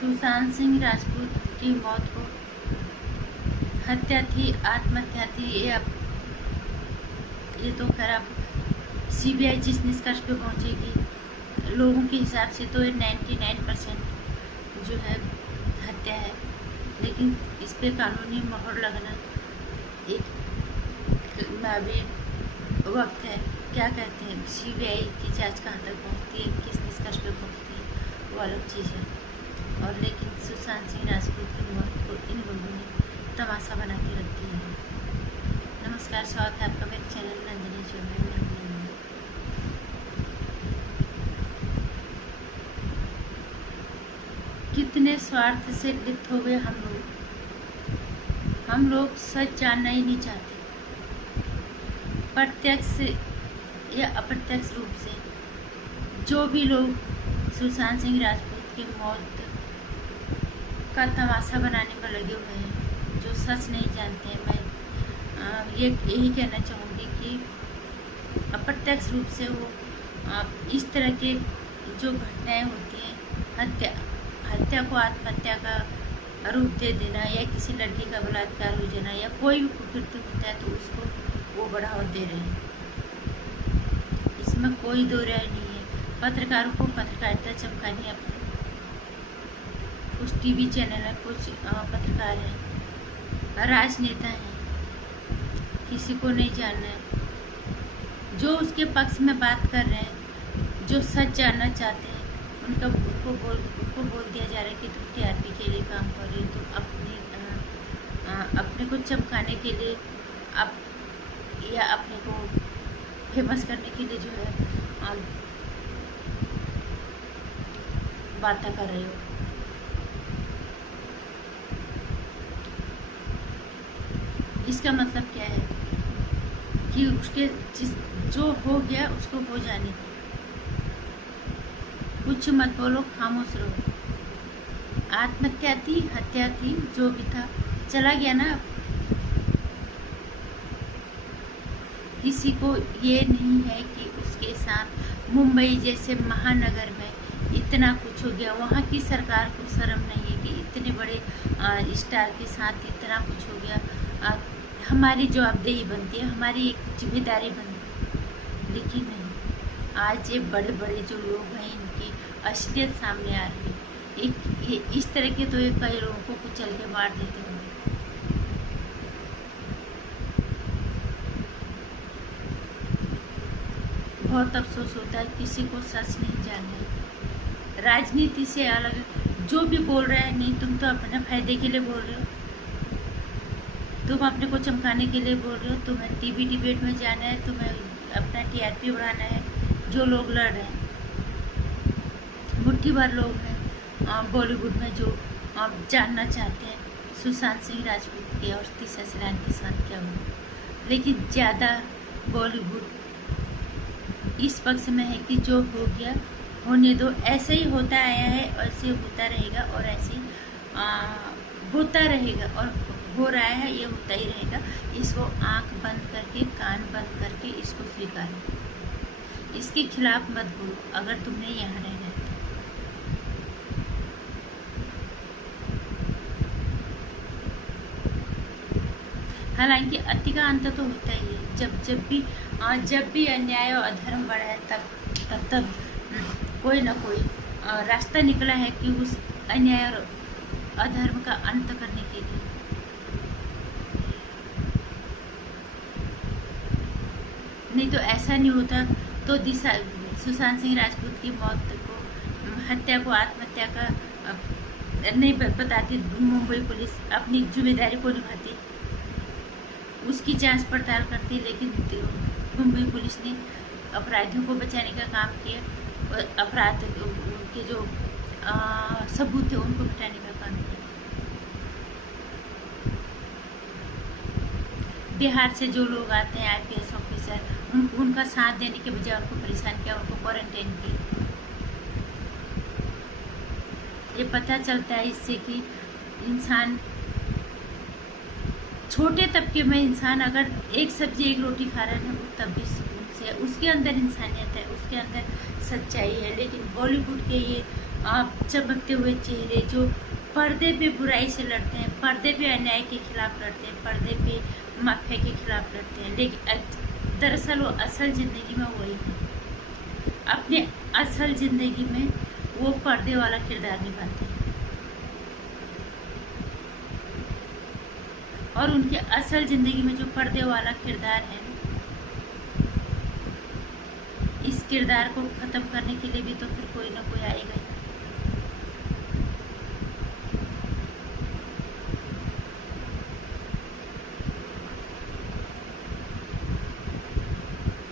सुशांत सिंह राजपूत की मौत को हत्या थी, आत्महत्या थी, ये तो खैर अब सीबीआई जिस निष्कर्ष पे पहुंचेगी, लोगों के हिसाब से तो ये 99% जो है हत्या है, लेकिन इस पे कानूनी मोहर लगना एक अभी वक्त है। क्या कहते हैं, सीबीआई की जांच कहाँ तक पहुंचती है, किस निष्कर्ष पे पहुंचती है, वो अलग चीज़ है। और लेकिन सुशांत सिंह राजपूत की मौत को इन लोगों ने तमाशा बना के रख दिया है। नमस्कार, स्वागत है आपका मेरे चैनल नंदिनी चौहान में। कितने स्वार्थ से लिप्त हो गए हम लोग सच जानना ही नहीं चाहते। प्रत्यक्ष या अप्रत्यक्ष रूप से जो भी लोग सुशांत सिंह राजपूत की मौत का तमाशा बनाने पर लगे हुए हैं, जो सच नहीं जानते हैं, मैं यही कहना चाहूँगी कि अप्रत्यक्ष रूप से वो इस तरह के जो घटनाएं होती हैं, हत्या को आत्महत्या का रूप दे देना, या किसी लड़की का बलात्कार हो जाना, या कोई भी कुकृत्य होता है तो उसको वो बढ़ावा दे रहे हैं। इसमें कोई दो राय नहीं है। पत्रकारों को पत्रकारिता चमकानी है। अपने कुछ टीवी चैनल है, कुछ पत्रकार हैं, राजनेता हैं, किसी को नहीं जानना है। जो उसके पक्ष में बात कर रहे हैं, जो सच जानना चाहते हैं, उनको बोल दिया जा रहा है कि तुम टीआरपी के लिए काम कर रहे हो, तुम अपने को चमकाने के लिए या अपने को फेमस करने के लिए जो है बातें कर रहे हो। इसका मतलब क्या है कि उसके जो हो गया उसको हो जाने दो, कुछ मत बोलो, खामोश रहो। आत्महत्या थी, हत्या थी, जो भी था चला गया ना। किसी को ये नहीं है कि उसके साथ मुंबई जैसे महानगर में इतना कुछ हो गया, वहाँ की सरकार को शर्म नहीं है कि इतने बड़े स्टार के साथ इतना कुछ हो गया। हमारी जवाबदेही बनती है, हमारी एक जिम्मेदारी बनती है, लेकिन नहीं। आज ये बड़े बड़े जो लोग हैं, इनकी असलियत सामने आ रही है। इस तरह के तो ये कई लोगों को कुचल के मार देते होंगे। बहुत अफसोस होता है, किसी को सच नहीं जानना है। राजनीति से अलग जो भी बोल रहा है, नहीं, तुम तो अपने फायदे के लिए बोल रहे हो, तुम अपने को चमकाने के लिए बोल रहे हो, तुम्हें टीवी डिबेट में जाना है, तुम्हें अपना टीआरपी बढ़ाना है। जो लोग लड़ रहे हैं, मुट्ठी भर लोग हैं बॉलीवुड में जो जानना चाहते हैं सुशांत सिंह राजपूत के और तीसरा सैलान के साथ क्या हुआ, लेकिन ज़्यादा बॉलीवुड इस पक्ष में है कि जो हो गया होने दो। ऐसे ही होता आया है, ऐसे होता रहेगा, और ऐसे होता रहेगा, और हो रहा है, ये होता ही रहेगा। इसको आंख बंद करके, कान बंद करके इसको स्वीकारो। इसके खिलाफ मत बोलो अगर तुमने यहाँ रहना है। हालांकि अति का अंत तो होता ही है। जब भी अन्याय और अधर्म बढ़ा है, तब कोई ना कोई रास्ता निकला है कि उस अन्याय और अधर्म का अंत करने के लिए। नहीं तो ऐसा नहीं होता तो सुशांत सिंह राजपूत की मौत को, हत्या को आत्महत्या का नहीं बताती। मुंबई पुलिस अपनी जिम्मेदारी को निभाती, उसकी जांच पड़ताल करती, लेकिन मुंबई पुलिस ने अपराधियों को बचाने का काम किया, और अपराध के जो सबूत थे उनको मिटाने का काम किया। बिहार से जो लोग आते हैं आईपीएस ऑफिसर, उनका साथ देने के बजाय उनको परेशान किया, उनको क्वारंटाइन किया। ये पता चलता है इससे कि इंसान, छोटे तबके में इंसान अगर एक सब्जी एक रोटी खा रहा है, वो तब भी सुकून से है, उसके अंदर इंसानियत है, उसके अंदर सच्चाई है। लेकिन बॉलीवुड के ये चमकते हुए चेहरे जो पर्दे पे बुराई से लड़ते हैं, पर्दे पे अन्याय के खिलाफ लड़ते हैं, पर्दे पे माफिया के खिलाफ लड़ते हैं, लेकिन दरअसल वो असल ज़िंदगी में वही है। अपने असल ज़िंदगी में वो पर्दे वाला किरदार निभाते हैं और उनके असल ज़िंदगी में जो पर्दे वाला किरदार है, इस किरदार को ख़त्म करने के लिए भी तो फिर कोई ना कोई आएगा ही।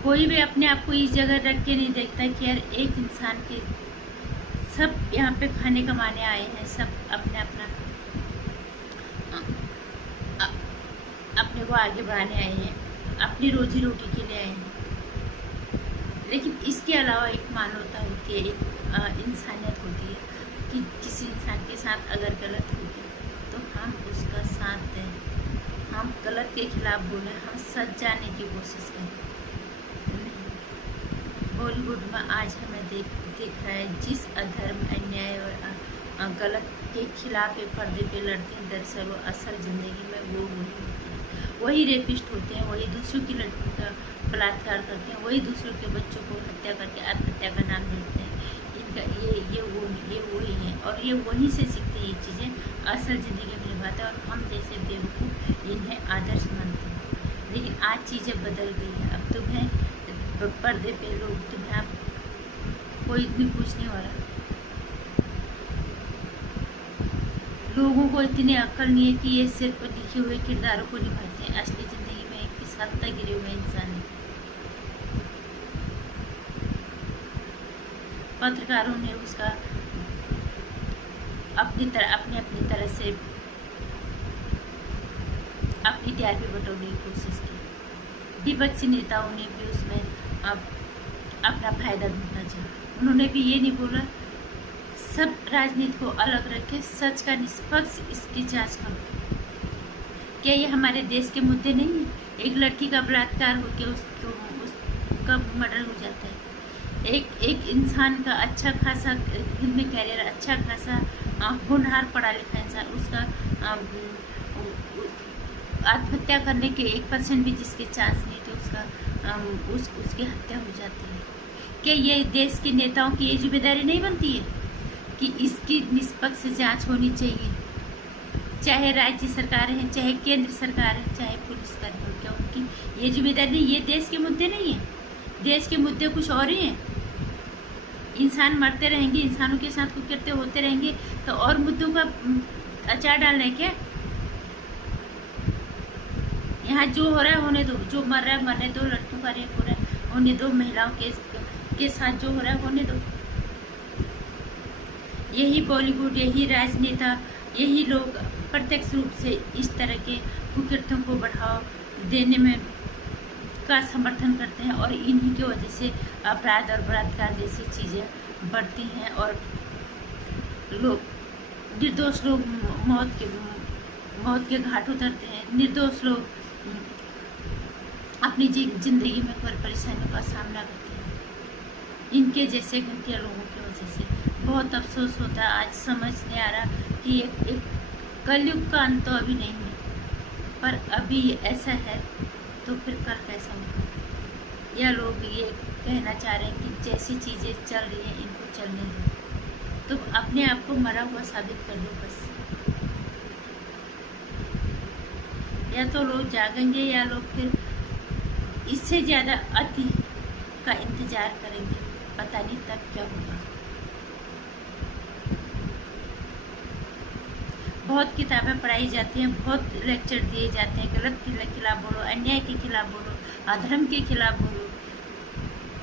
कोई भी अपने आप को इस जगह रख के नहीं देखता कि यार एक इंसान के सब यहाँ पे खाने कमाने आए हैं, सब अपने अपने को आगे बढ़ाने आए हैं, अपनी रोजी रोटी के लिए आए हैं। लेकिन इसके अलावा एक मानवता होती है, एक इंसानियत होती है कि किसी इंसान के साथ अगर गलत हो गया तो हम उसका साथ दें, हम गलत के खिलाफ बोलें, हम सच जाने की कोशिश करें। बॉलीवुड में आज हमें दिख रहा है जिस अधर्म, अन्याय और गलत के खिलाफ एक पर्दे पे लड़ते हैं, दरअसल वो असल ज़िंदगी में वो वही होते हैं, वही रेपिस्ट होते हैं, वही दूसरों की लड़कियों का बलात्कार करते हैं, वही दूसरों के बच्चों को हत्या करके आत्महत्या का नाम देते हैं। इनका ये वही हैं और ये वहीं से सीखते हैं, ये चीज़ें असल ज़िंदगी में निभाते हैं और हम जैसे बेवकूफ़ इन्हें आदर्श मानते हैं। लेकिन आज चीज़ें बदल गई हैं। अब तुम्हें पर्दे पे लोग, तुम्हें आप कोई भी पूछने वाला, लोगों को इतनी अक्ल नहीं है कि ये सिर्फ लिखे हुए किरदारों को निभाते हैं, असली ज़िंदगी में किस हद तक गिरे हुए इंसान हैं। पत्रकारों ने उसका अपनी तरह से अपनी टीआरपी बटोरने की कोशिश की। विपक्षी नेताओं ने भी उसमें अब अपना फायदा ढूंढना चाहा। उन्होंने भी ये नहीं बोला सब राजनीति को अलग रखे, सच का निष्पक्ष इसकी जांच करो। क्या ये हमारे देश के मुद्दे नहीं है? एक लड़की का बलात्कार होकर उसका मर्डर हो जाता है, एक इंसान का अच्छा खासा फिल्म कैरियर, अच्छा खासा होनहार पढ़ा लिखा इंसान, उसका आत्महत्या करने के 1% भी जिसके चांस नहीं थे, उसकी हत्या हो जाती है। क्या ये देश के नेताओं की ये जिम्मेदारी नहीं बनती है कि इसकी निष्पक्ष जांच होनी चाहिए? चाहे राज्य सरकार है, चाहे केंद्र सरकार है, चाहे पुलिस कर्मी हो, क्या उनकी ये जिम्मेदारी नहीं? ये देश के मुद्दे नहीं है, देश के मुद्दे कुछ और ही हैं। इंसान मरते रहेंगे, इंसानों के साथ कुकृत्य होते रहेंगे, तो और मुद्दों का अचार डालना है क्या? यहाँ जो हो रहा है होने दो, जो मर रहा है मरने दो, लड़कियों का रेप हो रहा है होने दो, महिलाओं के साथ जो हो रहा है होने दो। यही बॉलीवुड, यही राजनेता, यही लोग प्रत्यक्ष रूप से इस तरह के कुकृत्यों को बढ़ावा देने में का समर्थन करते हैं और इन्हीं की वजह से अपराध और बलात्कार जैसी चीज़ें बढ़ती हैं और लोग, निर्दोष लोग मौत के घाट उतरते हैं, निर्दोष लोग अपनी जिंदगी में परेशानियों का सामना करते हैं इनके जैसे घटिया लोगों की वजह से। बहुत अफसोस होता है, आज समझ नहीं आ रहा कि एक कलयुग का अंत तो अभी नहीं है, पर अभी ऐसा है तो फिर कल कैसा होगा? या लोग ये कहना चाह रहे हैं कि जैसी चीज़ें चल रही हैं इनको चलने दो, तो अपने आप को मरा हुआ साबित कर दो बस। या तो लोग जागेंगे या लोग फिर इससे ज़्यादा अति का इंतज़ार करेंगे, पता नहीं तब क्या होगा। बहुत किताबें पढ़ाई जाती हैं, बहुत लेक्चर दिए जाते हैं, गलत के खिलाफ बोलो, अन्याय के खिलाफ बोलो, अधर्म के खिलाफ बोलो,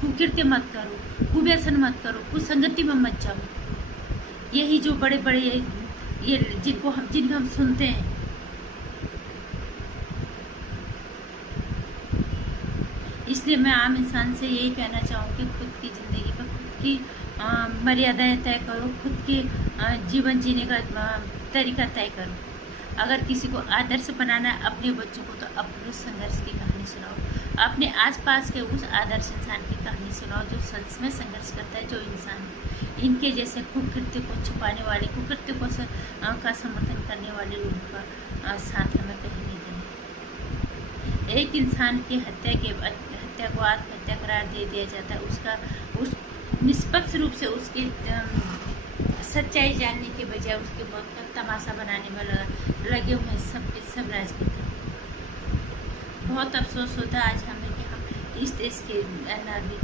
कुकृत्य मत करो, कुव्यसन मत करो, कुसंगति में मत जाओ। यही जो बड़े बड़े ये जिनको हम सुनते हैं, इसलिए मैं आम इंसान से यही कहना चाहूँगी, खुद की ज़िंदगी में खुद की मर्यादाएं तय करो, खुद के जीवन जीने का तरीका तय करो। अगर किसी को आदर्श बनाना है अपने बच्चों को, तो अपने संघर्ष की कहानी सुनाओ, अपने आसपास के उस आदर्श इंसान की कहानी सुनाओ जो सच में संघर्ष करता है, जो इंसान है। इनके जैसे कुकृत्य को छुपाने वाले, कुकृत्य को का समर्थन करने वाले लोगों का साथ हमें कहीं नहीं देना। एक इंसान की हत्या को आत्महत्या करार दे दिया जाता है, उसका उस निष्पक्ष रूप से उसके सच्चाई जानने के बजाय उसके मौत का तमाशा बनाने में लगे हुए हैं सब राजनीति। बहुत अफसोस होता है आज हमें कि हम इस देश के नागरिक।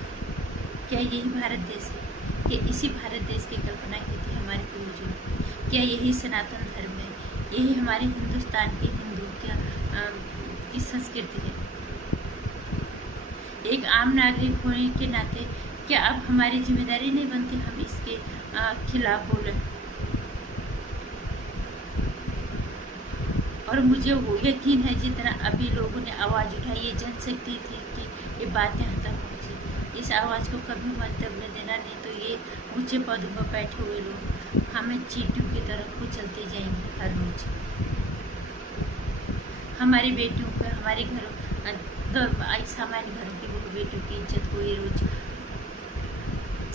क्या यही भारत देश है? कि इसी भारत देश की कल्पना की थी हमारे पूर्वजों ने? क्या यही सनातन धर्म है? यही हमारे हिंदुस्तान की हिंदू की संस्कृति है? एक आम नागरिक होने के नाते क्या अब हमारी जिम्मेदारी नहीं बनती हम इसके खिलाफ बोलें? और मुझे वो यकीन है जितना अभी लोगों ने आवाज़ उठाई, ये जनशक्ति थी कि ये बात यहाँ तक पहुँची। इस आवाज़ को कभी मंतव्य देना, नहीं तो ये ऊंचे पदों पर बैठे हुए लोग हमें चींटियों की तरफ कुचलते जाएंगे हर रोज। हमारी बेटियों पर, हमारे घरों, सामान्य घरों की वो बेटियों की इज्जत को ये रोज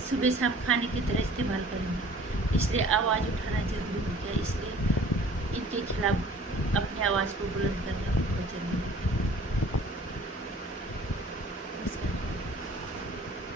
सुबह शाम खाने की तरह इस्तेमाल करेंगे। इसलिए आवाज़ उठाना जरूरी हो गया। इसलिए इनके खिलाफ अपनी आवाज़ को बुलंद करना बहुत जरूरी है।